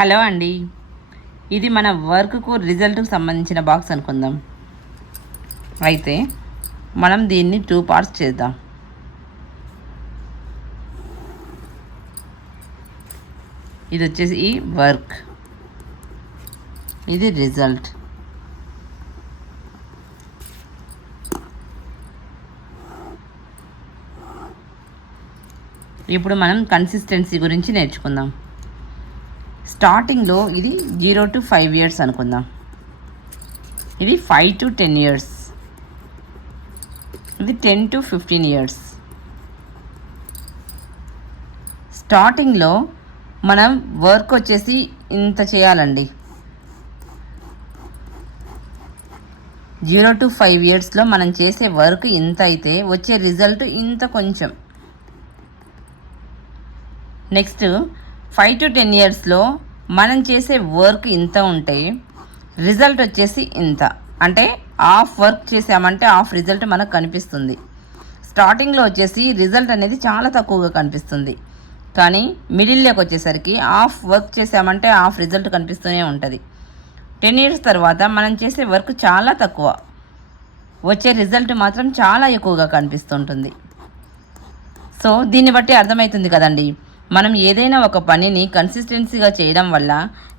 Hello అండి, ఇది మన వర్క్కు రిజల్ట్కు సంబంధించిన బాక్స్ అనుకుందాం. అయితే మనం దీన్ని 2 పార్ట్స్ చేద్దాం. ఇది వచ్చేసి ఈ వర్క్, ఇది రిజల్ట్. ఇప్పుడు మనం కన్సిస్టెన్సీ గురించి నేర్చుకుందాం. స్టార్టింగ్లో ఇది 0 to 5 years అనుకుందాం. ఇది 5 to 10 years, ఇది 10 to 15 years. స్టార్టింగ్లో మనం వర్క్ వచ్చేసి ఇంత చేయాలండి. 0 to 5 yearsలో మనం చేసే వర్క్ ఇంత అయితే వచ్చే రిజల్ట్ ఇంత కొంచెం. నెక్స్ట్ 5 to 10 yearsలో మనం చేసే వర్క్ ఇంత ఉంటే రిజల్ట్ వచ్చేసి ఇంత. అంటే హాఫ్ వర్క్ చేసామంటే హాఫ్ రిజల్ట్ మనకు కనిపిస్తుంది. స్టార్టింగ్లో వచ్చేసి రిజల్ట్ అనేది చాలా తక్కువగా కనిపిస్తుంది, కానీ మిడిల్లోకి వచ్చేసరికి హాఫ్ వర్క్ చేసామంటే హాఫ్ రిజల్ట్ కనిపిస్తూనే ఉంటుంది. 10 years తర్వాత మనం చేసే వర్క్ చాలా తక్కువ, వచ్చే రిజల్ట్ మాత్రం చాలా ఎక్కువగా కనిపిస్తుంటుంది. సో దీన్ని బట్టి అర్థమవుతుంది కదండి, మనం ఏదైనా ఒక పనిని కన్సిస్టెన్సీగా చేయడం వల్ల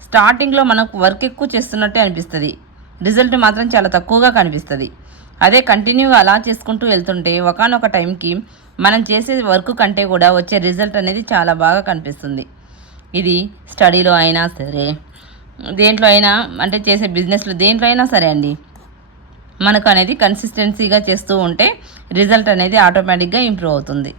స్టార్టింగ్లో మనకు వర్క్ ఎక్కువ చేస్తున్నట్టే అనిపిస్తుంది, రిజల్ట్ మాత్రం చాలా తక్కువగా కనిపిస్తుంది. అదే కంటిన్యూగా అలా చేసుకుంటూ వెళ్తుంటే ఒకానొక టైంకి మనం చేసే వర్క్ కంటే కూడా వచ్చే రిజల్ట్ అనేది చాలా బాగా కనిపిస్తుంది. ఇది స్టడీలో అయినా సరే, దేంట్లో అయినా, అంటే చేసే బిజినెస్లో దేంట్లో అయినా సరే అండి, మనకు అనేది కన్సిస్టెన్సీగా చేస్తూ ఉంటే రిజల్ట్ అనేది ఆటోమేటిక్గా ఇంప్రూవ్ అవుతుంది.